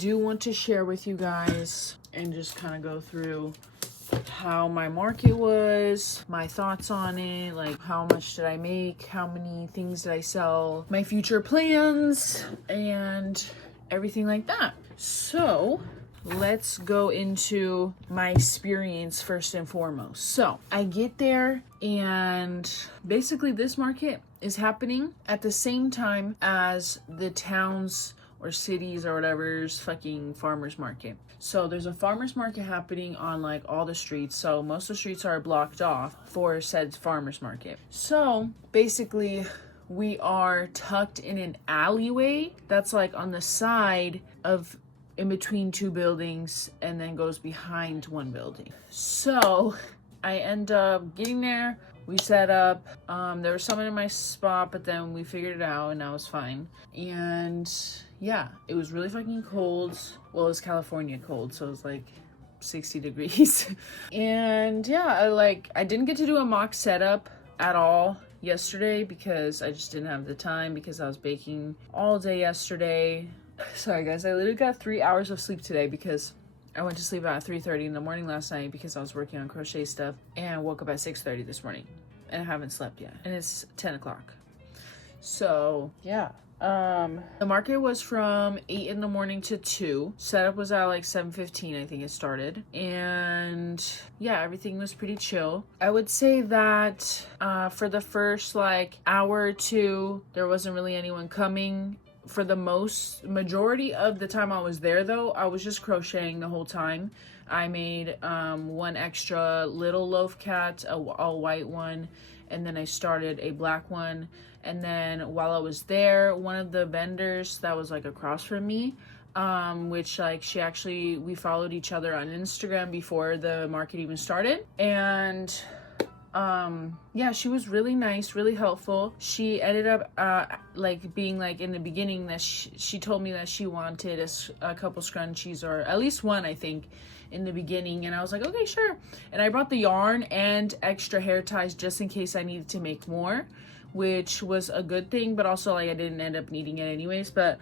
do want to share with you guys and just kind of go through how my market was, my thoughts on it, like how much did I make, how many things did I sell, my future plans, and everything like that. So let's go into my experience first and foremost. So I get there, and basically this market is happening at the same time as the towns or cities or whatever's fucking farmers market. So there's a farmers market happening on like all the streets. So most of the streets are blocked off for said farmers market. So basically we are tucked in an alleyway that's like on the side of in between two buildings and then goes behind one building. So I end up getting there. We set up, there was someone in my spot, but then we figured it out and that was fine. And yeah, it was really fucking cold. Well, it was California cold, so it was like 60 degrees. And yeah, I didn't get to do a mock setup at all yesterday because I just didn't have the time because I was baking all day yesterday. Sorry guys, I literally got 3 hours of sleep today because I went to sleep at 3:30 in the morning last night because I was working on crochet stuff, and woke up at 6:30 this morning and I haven't slept yet, and it's 10 o'clock. So yeah, the market was from 8 in the morning to 2. Setup was at like 7:15, I think it started. And yeah, everything was pretty chill. I would say that for the first like hour or two, there wasn't really anyone coming. For the majority of the time I was there though, I was just crocheting the whole time. I made one extra little loaf cat, a white one, and then I started a black one. And then while I was there, one of the vendors that was like across from me, which like we followed each other on Instagram before the market even started. And yeah, she was really nice, really helpful. She ended up like being like in the beginning that she told me that she wanted a couple scrunchies, or at least one, I think, in the beginning. And I was like, okay, sure. And I brought the yarn and extra hair ties just in case I needed to make more, which was a good thing, but also like I didn't end up needing it anyways. But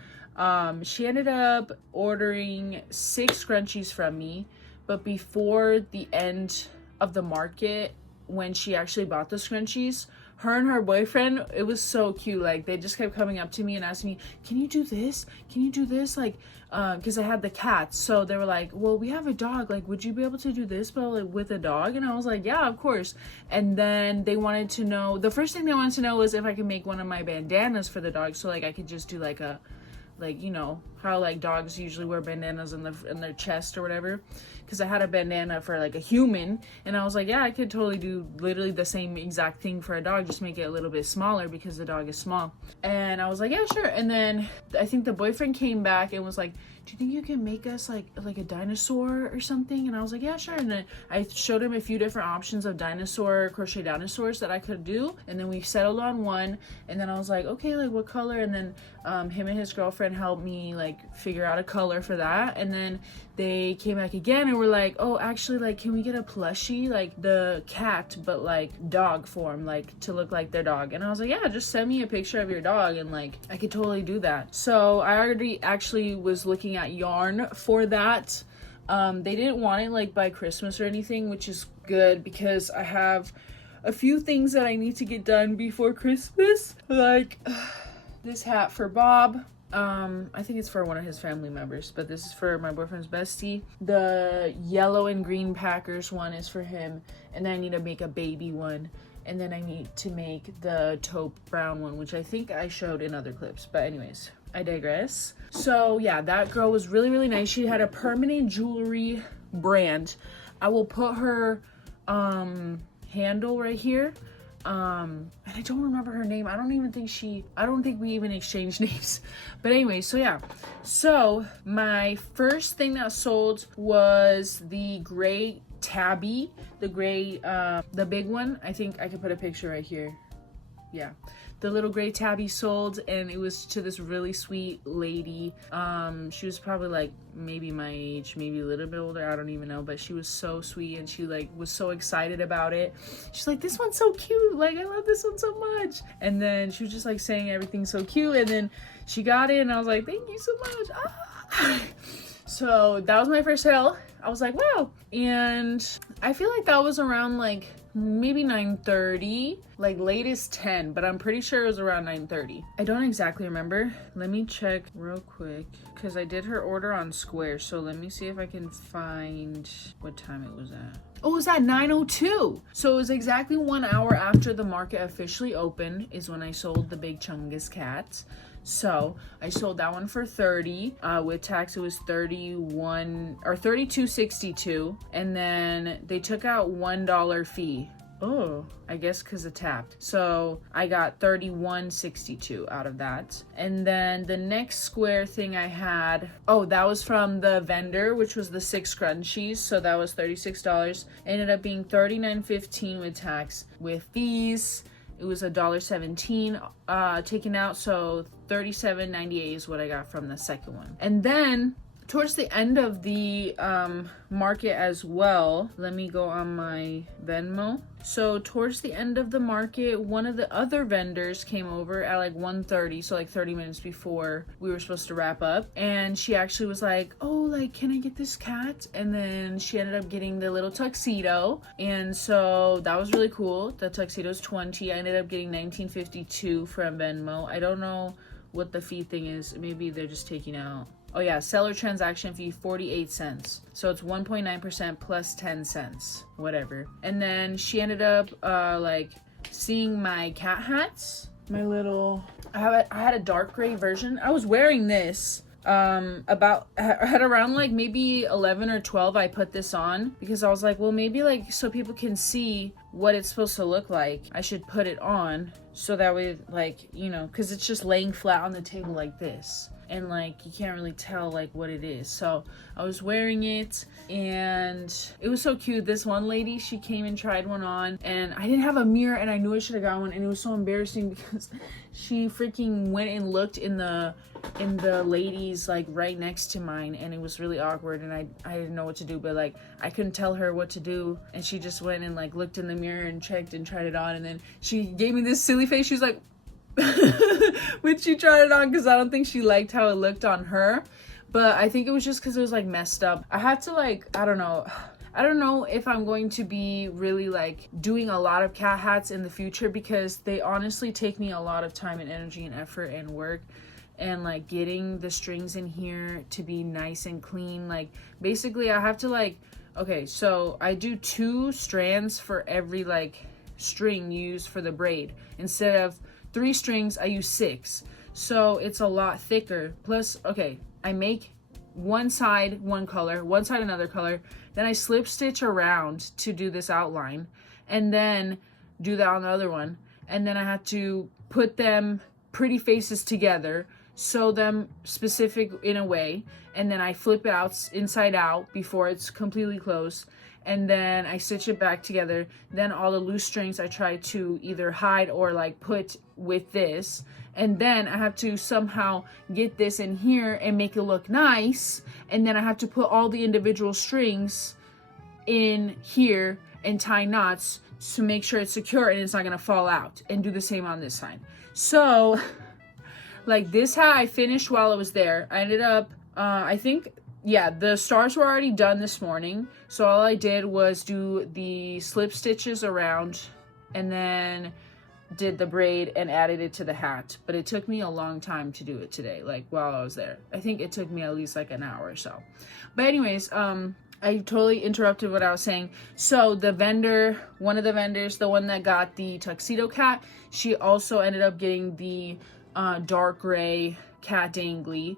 she ended up ordering 6 scrunchies from me, but before the end of the market, when she actually bought the scrunchies, her and her boyfriend, it was so cute. Like they just kept coming up to me and asking me, can you do this? Can you do this? Like, because I had the cats. So they were like, well, we have a dog. Like, would you be able to do this, but like with a dog? And I was like, yeah, of course. And then they wanted to know, the first thing they wanted to know was if I could make one of my bandanas for the dog. So like I could just do like a, like, you know, how like dogs usually wear bandanas in their chest or whatever. Because I had a bandana for like a human, and I was like, yeah, I could totally do literally the same exact thing for a dog, just make it a little bit smaller because the dog is small. And I was like, yeah, sure. And then I think the boyfriend came back and was like, do you think you can make us like a dinosaur or something? And I was like, yeah, sure. And then I showed him a few different options of crochet dinosaurs that I could do. And then we settled on one. And then I was like, okay, like what color? And then him and his girlfriend helped me like figure out a color for that. And then they came back again and were like, oh, actually, like, can we get a plushie, like the cat, but like dog form, like to look like their dog? And I was like, yeah, just send me a picture of your dog and like I could totally do that. So I already actually was looking at yarn for that. They didn't want it like by Christmas or anything, which is good because I have a few things that I need to get done before Christmas, like this hat for Bob. I think it's for one of his family members, but this is for my boyfriend's bestie. The yellow and green Packers one is for him, and then I need to make a baby one, and then I need to make the taupe brown one, which I think I showed in other clips, but anyways, I digress. So yeah, that girl was really, really nice. She had a permanent jewelry brand. I will put her handle right here. And I don't remember her name. I don't think we even exchanged names. But anyway, so yeah. So my first thing that sold was the gray tabby, the big one. I think I could put a picture right here. Yeah, the little gray tabby sold, and it was to this really sweet lady. She was probably like maybe my age, maybe a little bit older, I don't even know, but she was so sweet and she like was so excited about it. She's like, this one's so cute, like I love this one so much. And then she was just like saying everything's so cute, and then she got it and I was like, thank you so much. So that was my first sale. I was like, wow. And I feel like that was around like maybe 9:30, like latest 10, but I'm pretty sure it was around 9:30. I don't exactly remember. Let me check real quick because I did her order on Square. So let me see if I can find what time it was at. Oh, it was at 9:02. So it was exactly 1 hour after the market officially opened is when I sold the Big Chungus cat. So I sold that one for 30. With tax, it was 31 or 32.62, and then they took out $1 fee. Oh, I guess because it tapped. So I got 31.62 out of that. And then the next square thing I had, oh, that was from the vendor, which was the 6 scrunchies. So that was $36. Ended up being $39.15 with tax. With fees, it was $1.17 taken out. So $37.98 is what I got from the second one. And then towards the end of the market as well, let me go on my Venmo. So towards the end of the market, one of the other vendors came over at like 1:30, so like 30 minutes before we were supposed to wrap up. And she actually was like, oh, like, can I get this cat? And then she ended up getting the little tuxedo. And so that was really cool. The tuxedo's 20. I ended up getting $19.52 from Venmo. I don't know what the fee thing is. Maybe they're just taking out. Oh yeah, seller transaction fee 48 cents. So it's 1.9% plus 10 cents, whatever. And then she ended up like seeing my cat hats. My little, I had a dark gray version. I was wearing this at around like maybe 11 or 12. I put this on because I was like, well, maybe like so people can see what it's supposed to look like, I should put it on so that way, like, you know, because it's just laying flat on the table like this. And like you can't really tell like what it is. So I was wearing it and it was so cute. This one lady, she came and tried one on, and I didn't have a mirror and I knew I should have got one, and it was so embarrassing because she freaking went and looked in the ladies like right next to mine, and it was really awkward, and I didn't know what to do, but like I couldn't tell her what to do, and she just went and like looked in the mirror and checked and tried it on, and then she gave me this silly face. She was like when she tried it on, because I don't think she liked how it looked on her, but I think it was just because it was like messed up. I had to like, I don't know if I'm going to be really like doing a lot of cat hats in the future, because they honestly take me a lot of time and energy and effort and work, and like getting the strings in here to be nice and clean. Like basically I have to like, okay, so I do 2 strands for every like string used for the braid. Instead of 3 strings, I use 6. So it's a lot thicker. Plus, okay, I make one side one color, one side another color, then I slip stitch around to do this outline, and then do that on the other one, and then I have to put them pretty faces together, sew them specific in a way, and then I flip it out inside out before it's completely closed, and then I stitch it back together. Then all the loose strings I try to either hide or like put with this, and then I have to somehow get this in here and make it look nice, and then I have to put all the individual strings in here and tie knots to make sure it's secure and it's not gonna fall out, and do the same on this side. So like this hat I finished while I was there. I ended up I think, yeah, the stars were already done this morning, so all I did was do the slip stitches around and then did the braid and added it to the hat. But it took me a long time to do it today, like while I was there. I think it took me at least like an hour or so. But anyways, I totally interrupted what I was saying. So the vendor, one of the vendors, the one that got the tuxedo cat, she also ended up getting the dark gray cat dangly,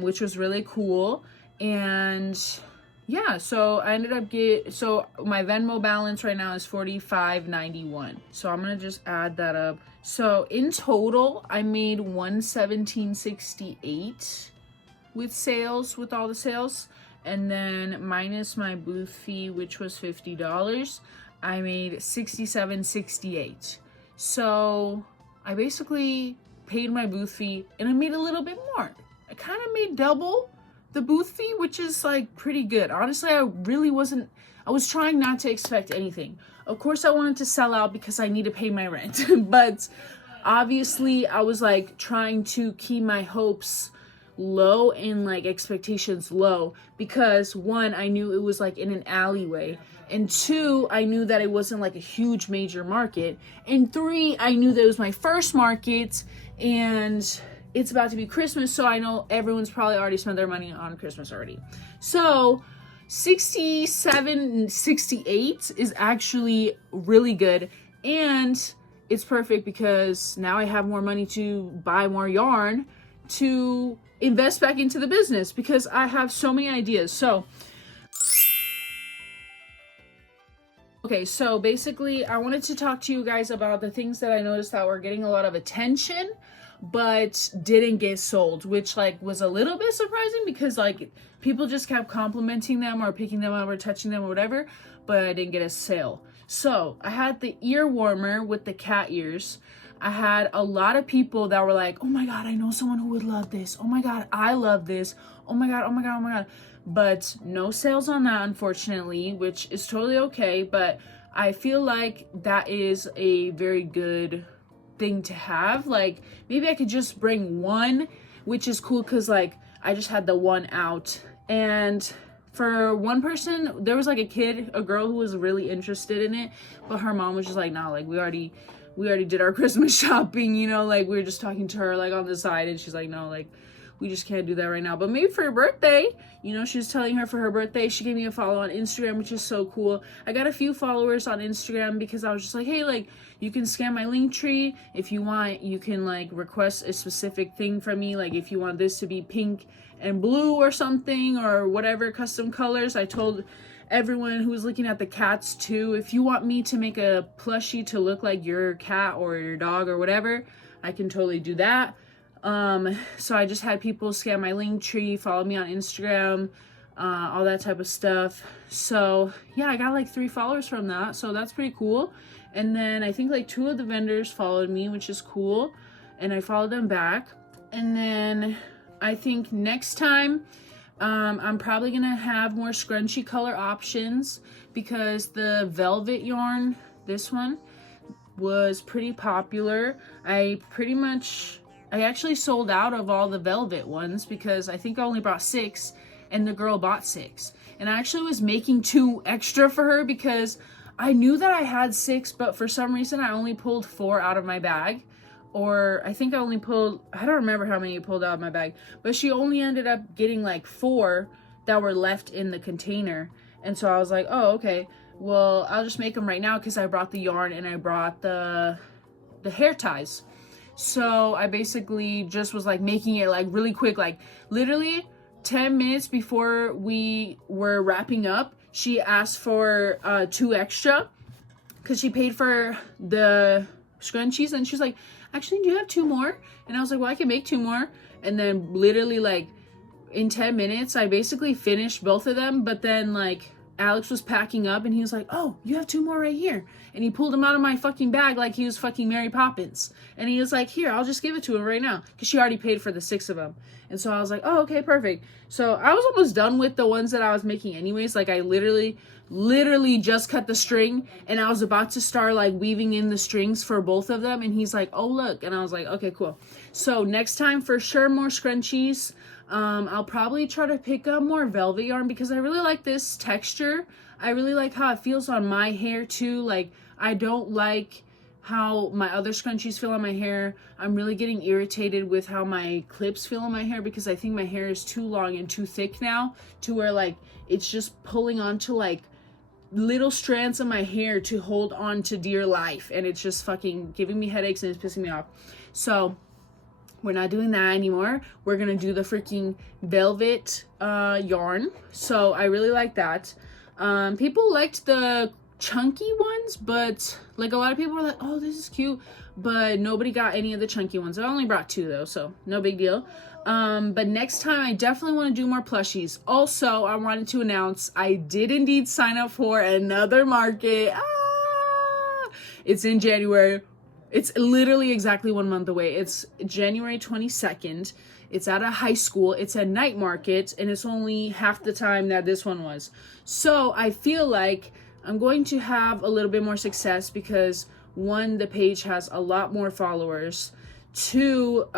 which was really cool. And yeah, so I ended up so my Venmo balance right now is $45.91. So I'm gonna just add that up. So in total, I made $117.68 with sales, with all the sales. And then minus my booth fee, which was $50, I made $67.68. So I basically paid my booth fee and I made a little bit more. I kind of made double the booth fee, which is like pretty good. Honestly, I was trying not to expect anything. Of course, I wanted to sell out because I need to pay my rent, but obviously I was like trying to keep my hopes low and like expectations low, because one, I knew it was like in an alleyway, and two, I knew that it wasn't like a huge major market, and three, I knew that it was my first market and it's about to be Christmas, so I know everyone's probably already spent their money on Christmas already. So 67, 68 is actually really good, and it's perfect because now I have more money to buy more yarn to invest back into the business, because I have so many ideas. So okay, so basically I wanted to talk to you guys about the things that I noticed that were getting a lot of attention but didn't get sold, which like was a little bit surprising, because like people just kept complimenting them or picking them up or touching them or whatever, but I didn't get a sale. So I had the ear warmer with the cat ears. I had a lot of people that were like, oh my god, I know someone who would love this. Oh my god, I love this. Oh my god, oh my god, oh my god. But no sales on that, unfortunately, which is totally okay. But I feel like that is a very good thing to have. Like maybe I could just bring one, which is cool, because like I just had the one out. And for one person, there was like a girl who was really interested in it, but her mom was just like, nah, like we already did our Christmas shopping, you know, like we were just talking to her like on the side, and she's like, no, like we just can't do that right now, but maybe for her birthday, you know. She was telling her for her birthday. She gave me a follow on Instagram, which is so cool. I got a few followers on Instagram because I was just like, hey, like you can scan my link tree if you want. You can like request a specific thing from me, like if you want this to be pink and blue or something, or whatever custom colors. I told everyone who was looking at the cats too, if you want me to make a plushie to look like your cat or your dog or whatever, I can totally do that. So I just had people scan my link tree, follow me on Instagram, all that type of stuff. So yeah, I got like 3 followers from that, so that's pretty cool. And then I think like 2 of the vendors followed me, which is cool, and I followed them back. And then I think next time I'm probably gonna have more scrunchy color options, because the velvet yarn, this one, was pretty popular. I actually sold out of all the velvet ones, because I think I only brought 6 and the girl bought 6. And I actually was making 2 extra for her, because I knew that I had 6, but for some reason I only pulled 4 out of my bag. Or I think I don't remember how many I pulled out of my bag, but she only ended up getting like 4 that were left in the container. And so I was like, oh, okay, well, I'll just make them right now, because I brought the yarn and I brought the hair ties. So I basically just was like making it like really quick, like literally 10 minutes before we were wrapping up, she asked for 2 extra, because she paid for the scrunchies, and she's like, actually, do you have 2 more? And I was like, well, I can make 2 more. And then literally like in 10 minutes, I basically finished both of them. But then like Alex was packing up and he was like, oh, you have 2 more right here. And he pulled them out of my fucking bag like he was fucking Mary Poppins. And he was like, here, I'll just give it to him right now, because she already paid for the 6 of them. And so I was like, oh, okay, perfect. So I was almost done with the ones that I was making anyways. Like I literally just cut the string, and I was about to start like weaving in the strings for both of them, and he's like, oh, look. And I was like, okay, cool. So next time for sure, more scrunchies. I'll probably try to pick up more velvet yarn, because I really like this texture. I really like how it feels on my hair too. Like I don't like how my other scrunchies feel on my hair. I'm really getting irritated with how my clips feel on my hair, because I think my hair is too long and too thick now, to where like it's just pulling onto like little strands of my hair to hold on to dear life, and it's just fucking giving me headaches and it's pissing me off. So we're not doing that anymore. We're gonna do the freaking velvet yarn. So I really like that. People liked the chunky ones, but like a lot of people were like, oh, this is cute, but nobody got any of the chunky ones. I only brought 2 though, so no big deal. But next time I definitely want to do more plushies. Also, I wanted to announce I did indeed sign up for another market. It's in January. It's literally exactly 1 month away. It's January 22nd. It's at a high school. It's a night market, and it's only half the time that this one was. So I feel like I'm going to have a little bit more success, because 1, the page has a lot more followers. 2,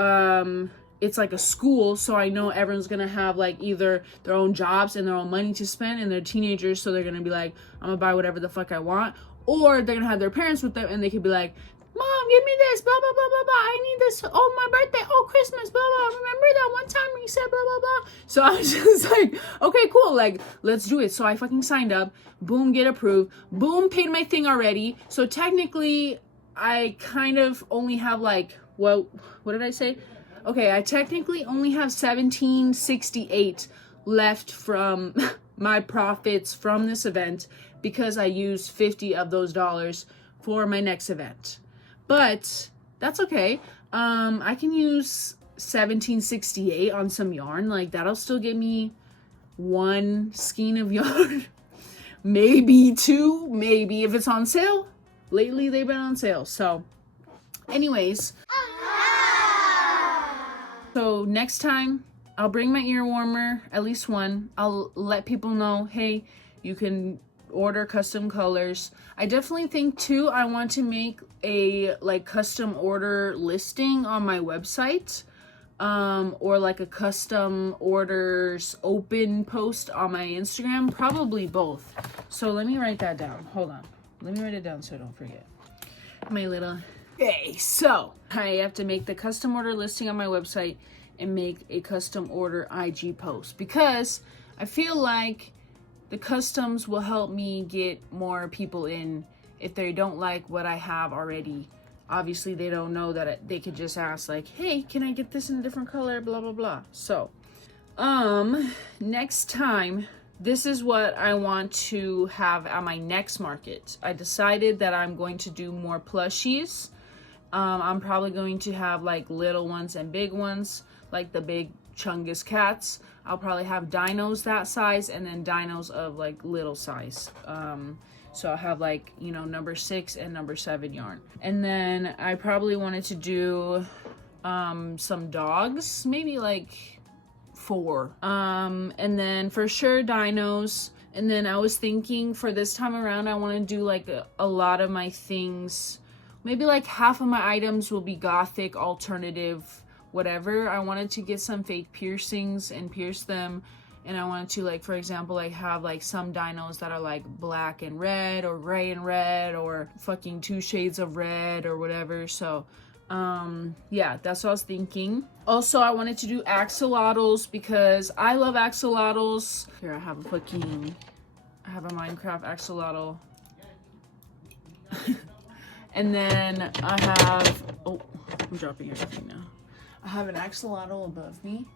it's like a school, so I know everyone's gonna have like either their own jobs and their own money to spend, and they're teenagers, so they're gonna be like, I'm gonna buy whatever the fuck I want. Or they're gonna have their parents with them, and they could be like, Mom, give me this, blah blah blah blah blah, I need this, oh my birthday, oh Christmas, blah blah, remember that one time you said blah blah blah. So I was just like, okay, cool, like let's do it. So I fucking signed up, boom, get approved, boom, paid my thing already. So technically I kind of only have like, what did I say? Okay, I technically only have $17.68 left from my profits from this event, because I used 50 of those dollars for my next event. But that's okay. I can use $17.68 on some yarn. Like, that'll still get me one skein of yarn. Maybe two, maybe if it's on sale. Lately, they've been on sale. So, anyways. So, next time, I'll bring my ear warmer, at least one. I'll let people know, hey, you can order custom colors. I definitely think too, I want to make a like custom order listing on my website, or like a custom orders open post on my Instagram, probably both. So let me write that down. Hold on. Let me write it down so I don't forget. My little, okay, so I have to make the custom order listing on my website and make a custom order IG post, because I feel like the customs will help me get more people in if they don't like what I have already. Obviously, they don't know that they could just ask like, hey, can I get this in a different color, blah, blah, blah. So, next time, this is what I want to have at my next market. I decided that I'm going to do more plushies. I'm probably going to have like little ones and big ones, like the big Chungus cats. I'll probably have dinos that size, and then dinos of like little size. So I'll have like, you know, number 6 and number 7 yarn. And then I probably wanted to do some dogs, maybe like 4. And then for sure dinos. And then I was thinking for this time around, I want to do like a lot of my things. Maybe like half of my items will be gothic, alternative, whatever. I wanted to get some fake piercings and pierce them, and I wanted to, like, for example, like have like some dinos that are like black and red, or gray and red, or fucking 2 shades of red, or whatever. So yeah, that's what I was thinking. Also, I wanted to do axolotls because I love axolotls. Here, I have a Minecraft axolotl. And then I have, oh, I'm dropping everything now. I have an axolotl above me,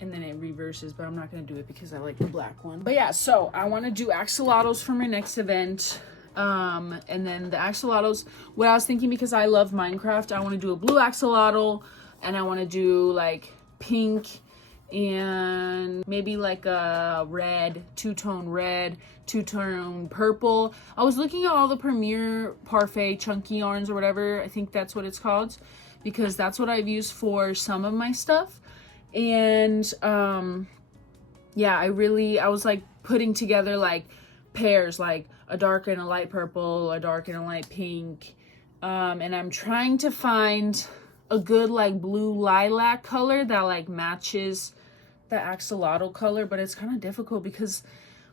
and then it reverses, but I'm not going to do it because I like the black one. But yeah, so I want to do axolotls for my next event. And then the axolotls, what I was thinking, because I love Minecraft, I want to do a blue axolotl, and I want to do like pink, and maybe like a red, 2-tone purple. I was looking at all the Premier Parfait chunky yarns or whatever, I think that's what it's called, because that's what I've used for some of my stuff. And yeah, I was like putting together like pairs, like a dark and a light purple, a dark and a light pink, and I'm trying to find a good like blue lilac color that like matches the axolotl color, but it's kind of difficult because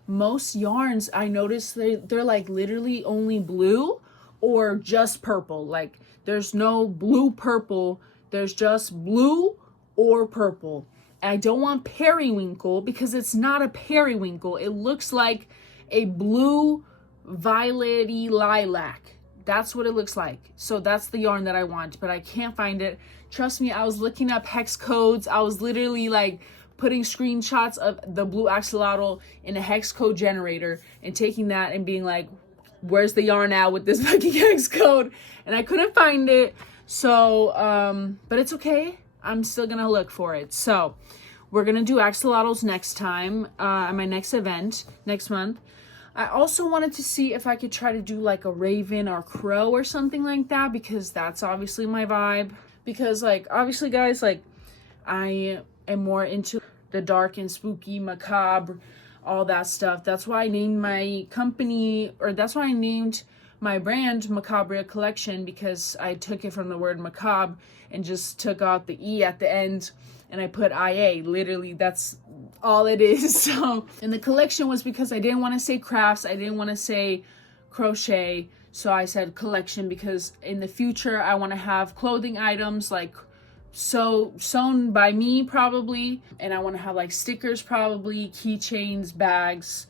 most yarns I noticed they're like literally only blue or just purple. Like there's no blue purple, there's just blue or purple. And I don't want periwinkle because it's not a periwinkle. It looks like a blue violet-y lilac. That's what it looks like. So that's the yarn that I want, but I can't find it. Trust me, I was looking up hex codes. I was literally like putting screenshots of the blue axolotl in a hex code generator and taking that and being like, where's the yarn at with this fucking hex code? And I couldn't find it. So, but it's okay. I'm still gonna look for it. So we're gonna do axolotls next time, at my next event next month. I also wanted to see if I could try to do like a raven or crow or something like that, because that's obviously my vibe. Because like, obviously guys, like I am more into the dark and spooky, macabre, all that stuff. That's why I named my company, or that's why I named my brand Macabre Collection because I took it from the word macabre and just took out the E at the end and I put IA. Literally, that's all it is. So, and the collection was because I didn't want to say crafts. I didn't want to say crochet. So I said collection because in the future, I want to have clothing items like sewn by me probably. And I want to have like stickers probably, keychains, bags,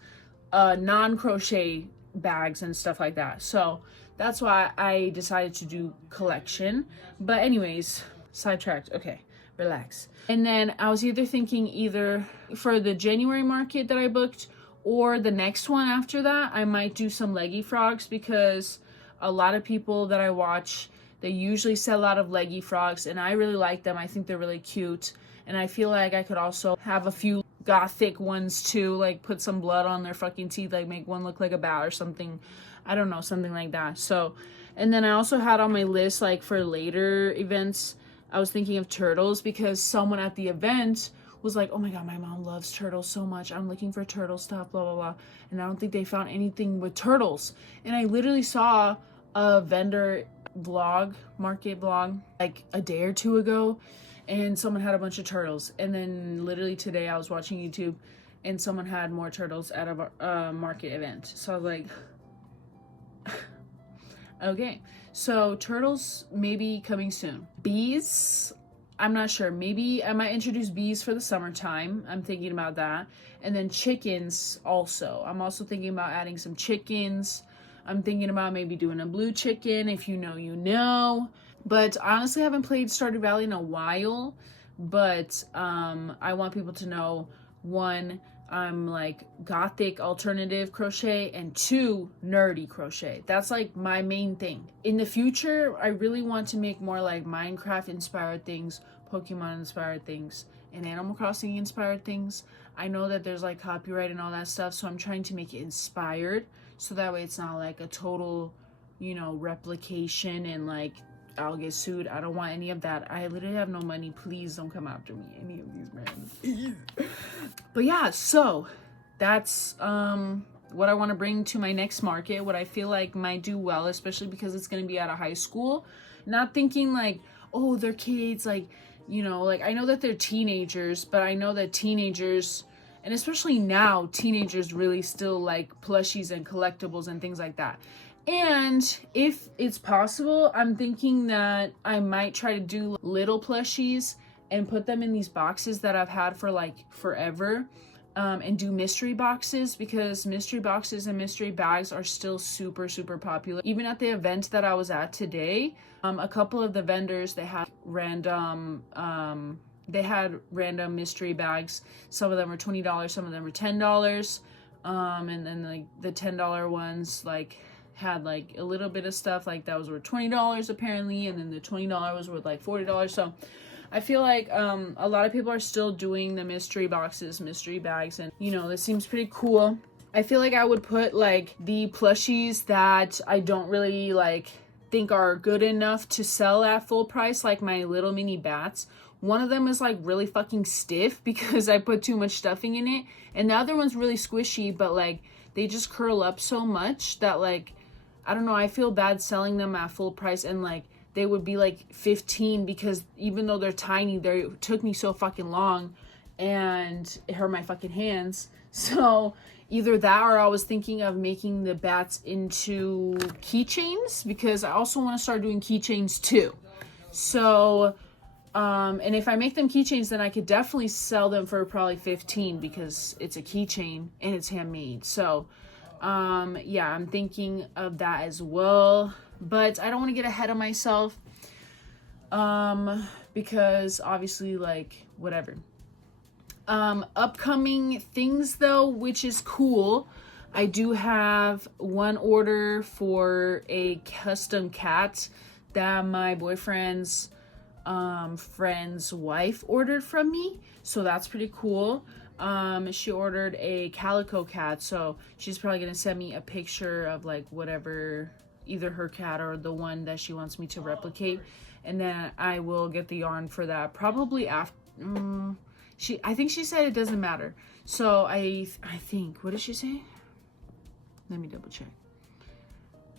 non-crochet bags and stuff like that. So that's why I decided to do collection. But anyways, sidetracked. Okay, relax. And then I was either thinking either for the January market that I booked or the next one after that, I might do some leggy frogs because a lot of people that I watch, they usually sell a lot of leggy frogs and I really like them. I think they're really cute. And I feel like I could also have a few gothic ones too, like put some blood on their fucking teeth, like make one look like a bat or something. I don't know, something like that. So, and then I also had on my list, like for later events, I was thinking of turtles because someone at the event was like, oh my god, my mom loves turtles so much. I'm looking for turtle stuff, blah, blah, blah. And I don't think they found anything with turtles. And I literally saw a vendor vlog, market vlog, like a day or two ago. And someone had a bunch of turtles. And then literally today I was watching YouTube and someone had more turtles at a market event. So I was like, okay. So turtles maybe coming soon. Bees, I'm not sure. Maybe I might introduce bees for the summertime. I'm thinking about that. And then chickens also. I'm also thinking about adding some chickens. I'm thinking about maybe doing a blue chicken. If you know, you know. But honestly, I haven't played Stardew Valley in a while. But I want people to know, one, I'm like gothic alternative crochet, and two, nerdy crochet. That's like my main thing. In the future, I really want to make more like Minecraft inspired things, Pokemon inspired things, and Animal Crossing inspired things. I know that there's like copyright and all that stuff, so I'm trying to make it inspired so that way it's not like a total, you know, replication and like I'll get sued. I don't want any of that. I literally have no money. Please don't come after me, any of these brands. But yeah, so that's what I want to bring to my next market, what I feel like might do well, especially because it's going to be at a high school. Not thinking like, oh, they're kids, like, you know, like I know that they're teenagers, but I know that teenagers, and especially now, teenagers really still like plushies and collectibles and things like that. And if it's possible, I'm thinking that I might try to do little plushies and put them in these boxes that I've had for like forever, and do mystery boxes, because mystery boxes and mystery bags are still super, super popular. Even at the event that I was at today, a couple of the vendors, they had random mystery bags. Some of them were $20, some of them were $10. And then like the $10 ones like had like a little bit of stuff like that was worth $20 apparently, and then the $20 was worth like $40. So I feel like a lot of people are still doing the mystery boxes, mystery bags, and you know, this seems pretty cool. I feel like I would put like the plushies that I don't really like think are good enough to sell at full price, like my little mini bats. One of them is like really fucking stiff because I put too much stuffing in it, and the other one's really squishy, but like they just curl up so much that like, I don't know, I feel bad selling them at full price, and like they would be like 15 because even though they're tiny, they took me so fucking long and it hurt my fucking hands. So either that, or I was thinking of making the bats into keychains, because I also want to start doing keychains too. So and if I make them keychains, then I could definitely sell them for probably 15 because it's a keychain and it's handmade. So yeah, I'm thinking of that as well, but I don't want to get ahead of myself, because obviously, like, whatever. Upcoming things though, which is cool. I do have one order for a custom cat that my boyfriend's friend's wife ordered from me, so that's pretty cool. She ordered a calico cat, so she's probably gonna send me a picture of like whatever, either her cat or the one that she wants me to replicate, and then I will get the yarn for that probably after. I think she said it doesn't matter. So I think, what did she say? Let me double check.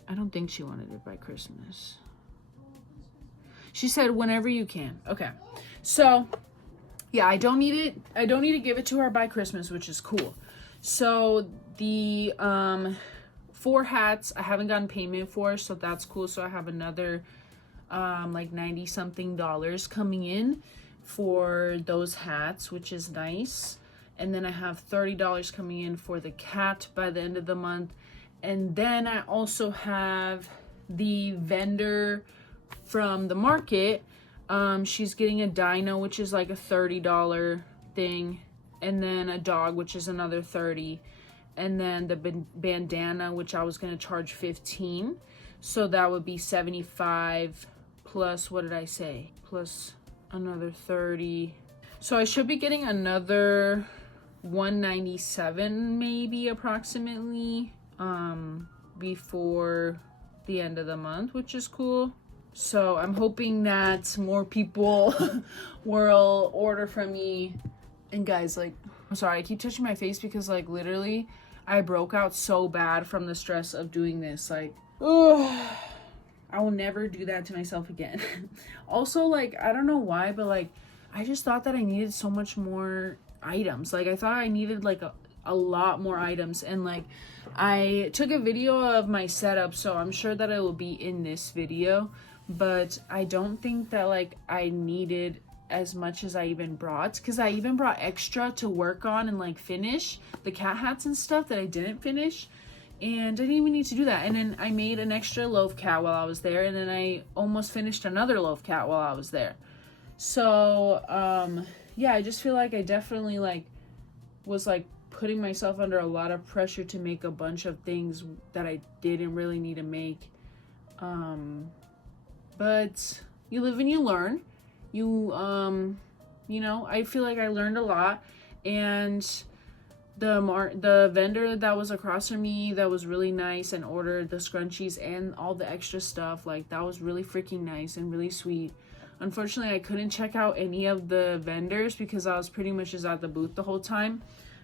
I don't think she wanted it by Christmas. She said whenever you can. Okay. So, yeah, I don't need it. I don't need to give it to her by Christmas, which is cool. So, the 4 hats I haven't gotten payment for, so that's cool. So, I have another like 90 something dollars coming in for those hats, which is nice. And then I have $30 coming in for the cat by the end of the month. And then I also have the vendor from the market. She's getting a dino, which is like a $30 thing. And then a dog, which is another 30. And then the bandana, which I was going to charge 15. So that would be 75 plus, what did I say? Plus another 30. So I should be getting another 197 maybe approximately before the end of the month, which is cool. So I'm hoping that more people will order from me. And guys, like, I'm sorry, I keep touching my face because like literally I broke out so bad from the stress of doing this. Like, oh, I will never do that to myself again. Also, like, I don't know why, but like I just thought that I needed so much more items. Like, I thought I needed like a lot more items. And like I took a video of my setup, so I'm sure that it will be in this video, but I don't think that like I needed as much as I even brought, because I even brought extra to work on and like finish the cat hats and stuff that I didn't finish, and I didn't even need to do that. And then I made an extra loaf cat while I was there, and then I almost finished another loaf cat while I was there. So yeah, I just feel like I definitely like was like putting myself under a lot of pressure to make a bunch of things that I didn't really need to make. But you live and you learn. You know, I feel like I learned a lot. And the vendor that was across from me that was really nice and ordered the scrunchies and all the extra stuff, like that was really freaking nice and really sweet. Unfortunately, I couldn't check out any of the vendors because I was pretty much just at the booth the whole time.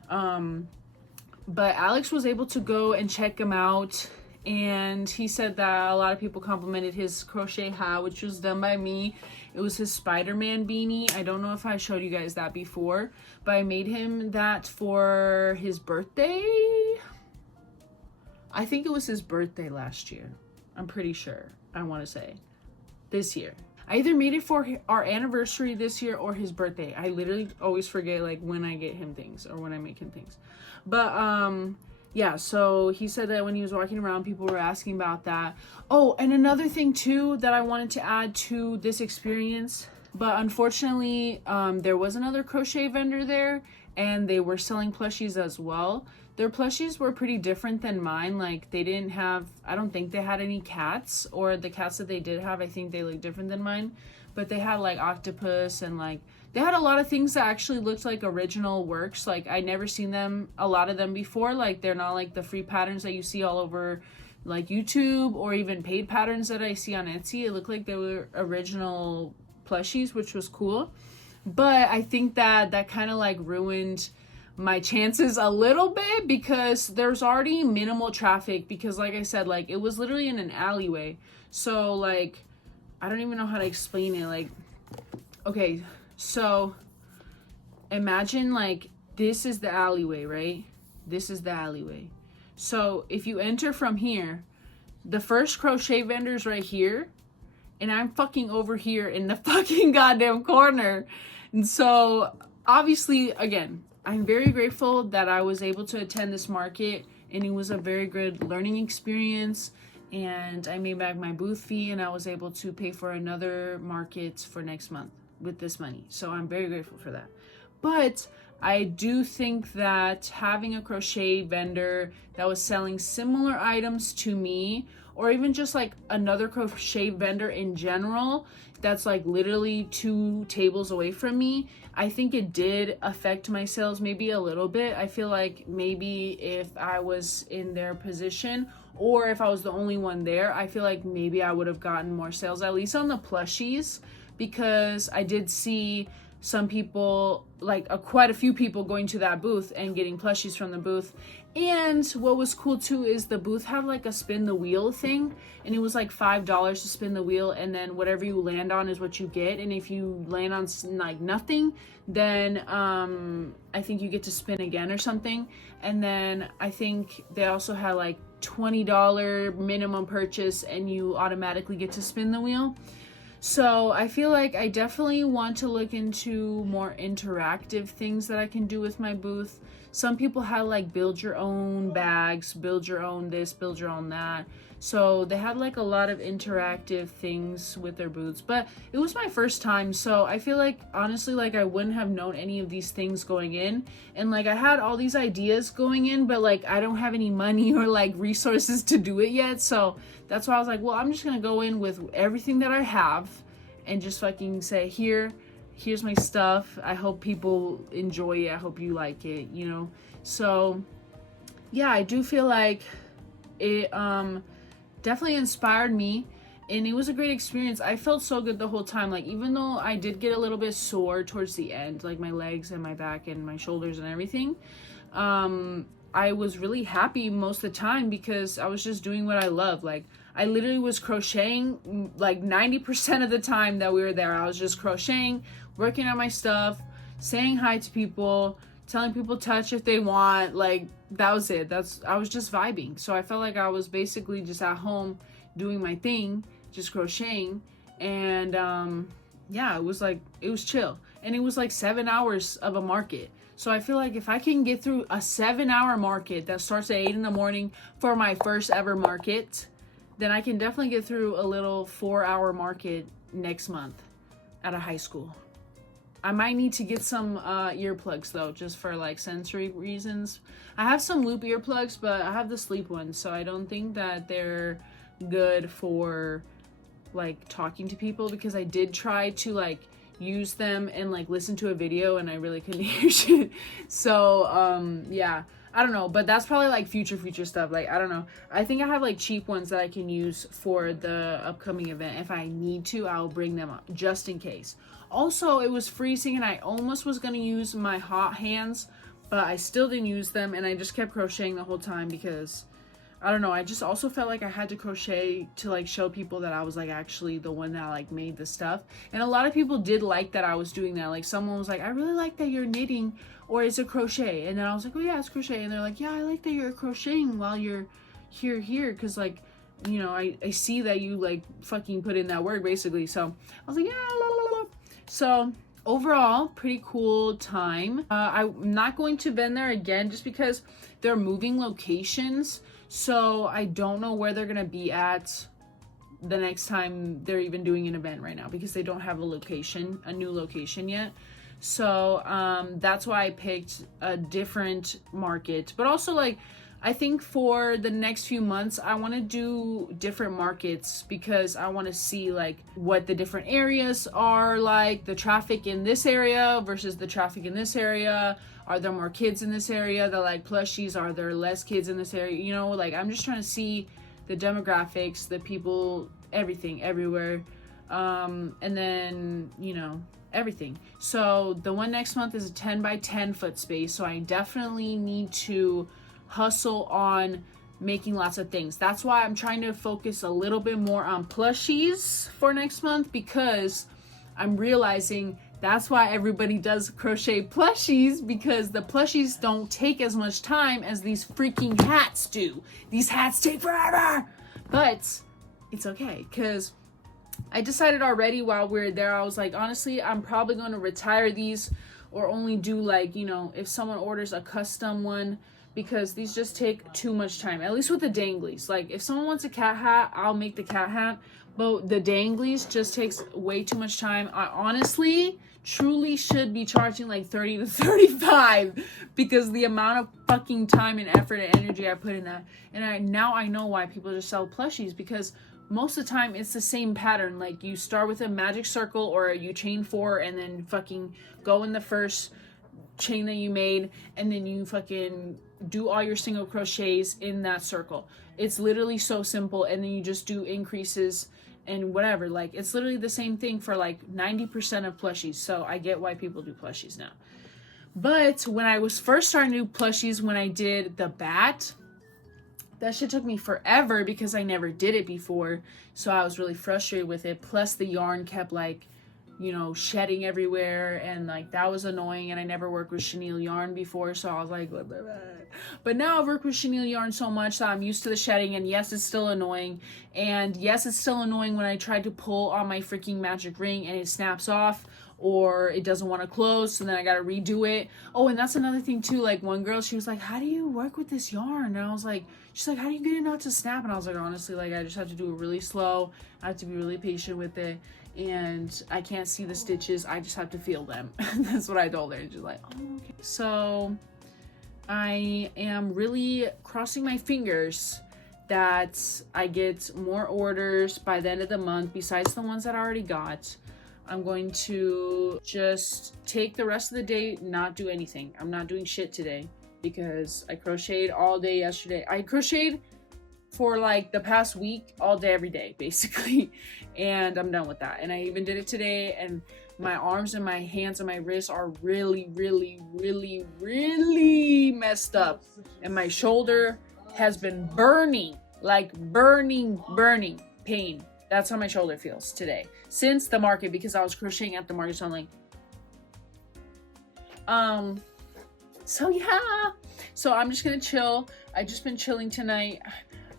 But Alex was able to go and check them out, and he said that a lot of people complimented his crochet hat, which was done by me. It was his Spider-Man beanie. I don't know if I showed you guys that before, but I made him that for his birthday. I think it was his birthday last year. I'm pretty sure. I want to say this year. I either made it for our anniversary this year or his birthday. I literally always forget like when I get him things or when I make him things. But yeah, so he said that when he was walking around, people were asking about that. Oh, and another thing too that I wanted to add to this experience, but unfortunately there was another crochet vendor there, and they were selling plushies as well. Their plushies were pretty different than mine. Like, they didn't have, I don't think they had any cats, or the cats that they did have, I think they looked different than mine. But they had like octopus, and like they had a lot of things that actually looked like original works. Like, I never seen a lot of them before. Like, they're not like the free patterns that you see all over like YouTube, or even paid patterns that I see on Etsy. It looked like they were original plushies, which was cool. But I think that kind of like ruined my chances a little bit, because there's already minimal traffic, because like I said, like it was literally in an alleyway. So like, I don't even know how to explain it. Like, okay, so imagine like this is the alleyway, right? This is the alleyway. So if you enter from here, the first crochet vendor's right here, and I'm fucking over here in the fucking goddamn corner. And so obviously, again, I'm very grateful that I was able to attend this market, and it was a very good learning experience, and I made back my booth fee, and I was able to pay for another market for next month with this money. So I'm very grateful for that. But I do think that having a crochet vendor that was selling similar items to me, or even just like another crochet vendor in general that's like literally 2 tables away from me, I think it did affect my sales maybe a little bit. I feel like maybe if I was in their position, or if I was the only one there, I feel like maybe I would have gotten more sales, at least on the plushies, because I did see some people, like quite a few people going to that booth and getting plushies from the booth. And what was cool too is the booth had like a spin the wheel thing, and it was like $5 to spin the wheel, and then whatever you land on is what you get. And if you land on like nothing, then I think you get to spin again or something. And then I think they also had like $20 minimum purchase and you automatically get to spin the wheel. So I feel like I definitely want to look into more interactive things that I can do with my booth. Some people had like build your own bags, build your own this, build your own that. So they had like a lot of interactive things with their booths, but it was my first time. So I feel like honestly, like I wouldn't have known any of these things going in. And like I had all these ideas going in, but like I don't have any money or like resources to do it yet. So that's why I was like, well, I'm just gonna go in with everything that I have and just fucking say, here's my stuff. I hope people enjoy it. I hope you like it, you know? So yeah, I do feel like it definitely inspired me, and it was a great experience. I felt so good the whole time. Like, even though I did get a little bit sore towards the end, like my legs and my back and my shoulders and everything, I was really happy most of the time because I was just doing what I love. Like, I literally was crocheting like 90% of the time that we were there. I was just crocheting, working on my stuff, saying hi to people, telling people touch if they want. Like, that was it. I was just vibing. So I felt like I was basically just at home doing my thing, just crocheting. And yeah, it was chill. And it was like 7 hours of a market. So I feel like if I can get through a 7-hour market that starts at 8 in the morning for my first ever market, then I can definitely get through a little 4-hour market next month at a high school. I might need to get some earplugs though, just for like sensory reasons. I have some loop earplugs, but I have the sleep ones, so I don't think that they're good for like talking to people, because I did try to like use them and like listen to a video and I really couldn't hear shit. So yeah, I don't know, but that's probably like future stuff. Like, I don't know. I think I have like cheap ones that I can use for the upcoming event. If I need to, I'll bring them up just in case. Also, it was freezing and I almost was going to use my hot hands, but I still didn't use them, and I just kept crocheting the whole time because, I don't know, I just also felt like I had to crochet to like show people that I was like actually the one that like made the stuff. And a lot of people did like that I was doing that. Like, someone was like, I really like that you're knitting, or it's a crochet. And then I was like, oh yeah, it's crochet. And they're like, yeah, I like that you're crocheting while you're here, because like, you know, I see that you like fucking put in that work basically. So I was like, yeah, la, la, la. So overall, pretty cool time. I'm not going to Vend there again just because they're moving locations. So I don't know where they're going to be at the next time they're even doing an event right now, because they don't have a new location yet. So that's why I picked a different market. But also, like, I think for the next few months, I want to do different markets, because I want to see like what the different areas are, like the traffic in this area versus the traffic in this area. Are there more kids in this area that like plushies? Are there less kids in this area? You know, like, I'm just trying to see the demographics, the people, everything, everywhere. And then, you know, everything. So the one next month is a 10 by 10 foot space. So I definitely need to hustle on making lots of things. That's why I'm trying to focus a little bit more on plushies for next month, because I'm realizing that's why everybody does crochet plushies, because the plushies don't take as much time as these freaking hats do. These hats take forever, but it's okay, because I decided already while we were there, I was like, honestly, I'm probably going to retire these, or only do like, you know, if someone orders a custom one, because these just take too much time, at least with the danglies. Like, if someone wants a cat hat, I'll make the cat hat, but the danglies just takes way too much time. I honestly truly should be charging like 30 to 35, because the amount of fucking time and effort and energy I put in that. And now I know why people just sell plushies, because most of the time it's the same pattern. Like, you start with a magic circle, or you chain 4 and then fucking go in the first chain that you made, and then you fucking do all your single crochets in that circle. It's literally so simple, and then you just do increases and whatever. Like, it's literally the same thing for like 90% of plushies. So I get why people do plushies now. But when I was first starting to do plushies, when I did the bat, that shit took me forever because I never did it before. So I was really frustrated with it. Plus the yarn kept like, you know, shedding everywhere, and like that was annoying, and I never worked with chenille yarn before, so I was like, blah, blah, blah. But now I've worked with chenille yarn so much that I'm used to the shedding, and yes, it's still annoying, and yes, it's still annoying when I try to pull on my freaking magic ring and it snaps off, or it doesn't want to close, so then I gotta redo it. Oh, and that's another thing too, like one girl, she was like, how do you work with this yarn? And I was like, she's like, how do you get it not to snap? And I was like, honestly, like I just have to do it really slow. I have to be really patient with it, and I can't see the stitches, I just have to feel them. That's what I told her. She's like, oh, okay. So I am really crossing my fingers that I get more orders by the end of the month besides the ones that I already got. I'm going to just take the rest of the day, not do anything. I'm not doing shit today because I crocheted all day yesterday. I crocheted for like the past week, all day, every day, basically. And I'm done with that. And I even did it today, and my arms and my hands and my wrists are really, really, really, really messed up. And my shoulder has been burning, like burning pain. That's how my shoulder feels today. Since the market, because I was crocheting at the market, so I'm like, so yeah. So I'm just gonna chill. I just been chilling tonight.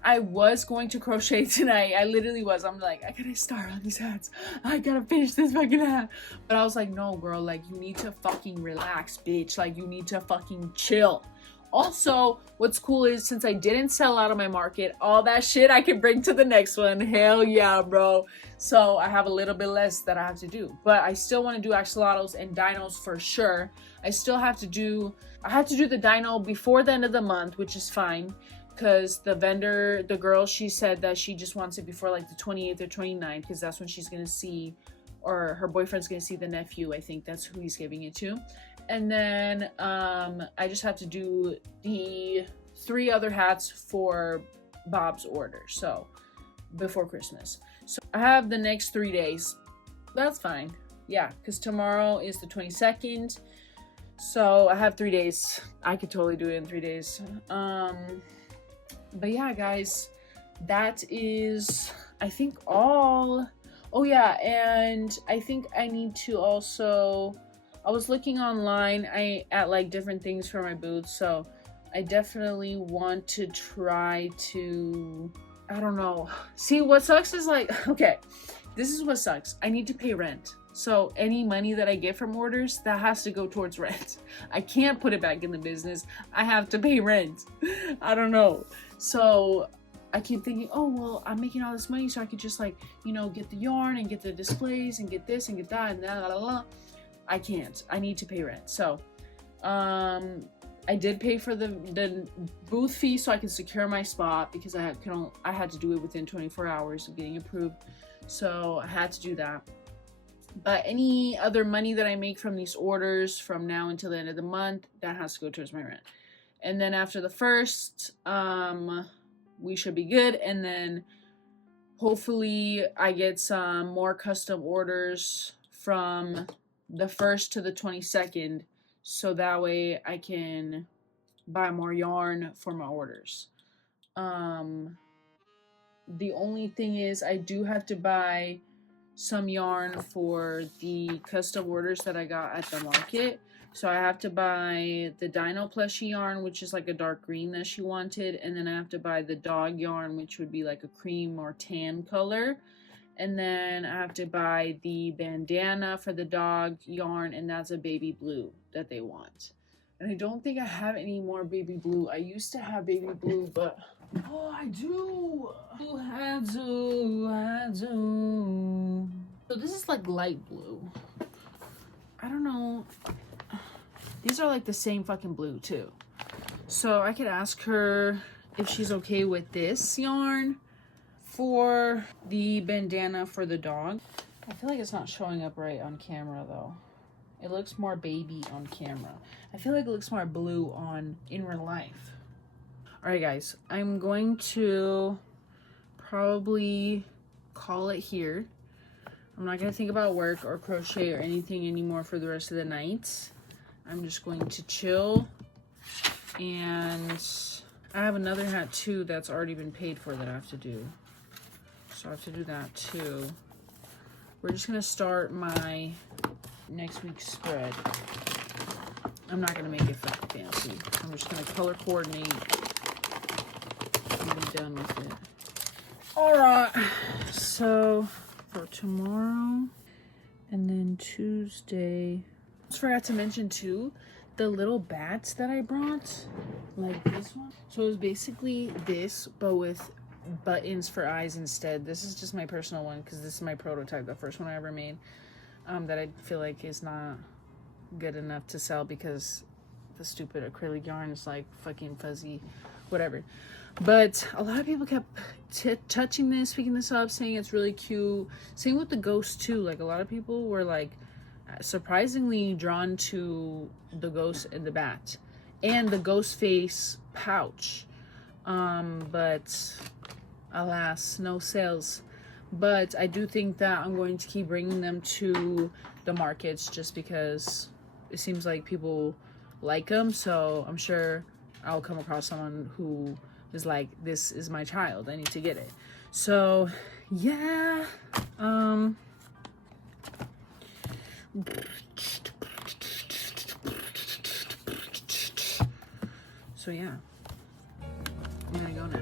I was going to crochet tonight. I literally was. I'm like, I gotta start on these hats. I gotta finish this fucking hat. But I was like, no, girl, like you need to fucking relax, bitch. Like you need to fucking chill. Also, what's cool is since I didn't sell out of my market, all that shit I can bring to the next one. Hell yeah, bro. So I have a little bit less that I have to do. But I still want to do axolotls and dinos for sure. I have to do the dino before the end of the month, which is fine. Because the vendor, the girl, she said that she just wants it before like the 28th or 29th. Because that's when she's going to see, or her boyfriend's going to see the nephew. I think that's who he's giving it to. And then I just have to do the 3 other hats for Bob's order, so before Christmas. So I have the next 3 days. That's fine. Yeah, because tomorrow is the 22nd. So I have 3 days. I could totally do it in 3 days. But yeah, guys, that is, I think, all. Oh yeah, and I think I need to also, I was looking online at like different things for my boots, so I definitely want to try to, I don't know. See, what sucks is like, okay, this is what sucks. I need to pay rent. So any money that I get from orders, that has to go towards rent. I can't put it back in the business. I have to pay rent. I don't know. So I keep thinking, oh, well, I'm making all this money so I could just like, you know, get the yarn and get the displays and get this and get that and blah, blah, blah. I can't. I need to pay rent. So I did pay for the booth fee so I could secure my spot because I had to do it within 24 hours of getting approved. So I had to do that. But any other money that I make from these orders from now until the end of the month, that has to go towards my rent. And then after the first, we should be good. And then hopefully I get some more custom orders from the 1st to the 22nd. So that way I can buy more yarn for my orders. The only thing is I do have to buy some yarn for the custom orders that I got at the market. So I have to buy the dino plushie yarn, which is like a dark green that she wanted, and then I have to buy the dog yarn, which would be like a cream or tan color, and then I have to buy the bandana for the dog yarn, and that's a baby blue that they want. And I don't think I have any more baby blue. I used to have baby blue, but oh, I do. I do. So this is like light blue. I don't know. These are like the same fucking blue too. So I could ask her if she's okay with this yarn for the bandana for the dog. I feel like it's not showing up right on camera though. It looks more baby on camera. I feel like it looks more blue in real life. All right, guys, I'm going to probably call it here. I'm not gonna think about work or crochet or anything anymore for the rest of the night. I'm just going to chill. And I have another hat too that's already been paid for that I have to do. So I have to do that too. We're just gonna start my next week's spread. I'm not gonna make it fancy. I'm just gonna color coordinate and be done with it. All right, so for tomorrow and then Tuesday, I just forgot to mention too, the little bats that I brought, like this one. So it was basically this, but with buttons for eyes instead. This is just my personal one because this is my prototype, the first one I ever made, that I feel like is not good enough to sell because the stupid acrylic yarn is like fucking fuzzy, whatever. But a lot of people kept touching this, picking this up, saying it's really cute. Same with the ghost too. Like a lot of people were like surprisingly drawn to the ghost and the bat and the ghost face pouch, but alas, no sales. But I do think that I'm going to keep bringing them to the markets just because it seems like people like them. So I'm sure I'll come across someone who is like, this is my child, I need to get it. So yeah, so yeah, I'm gonna go now.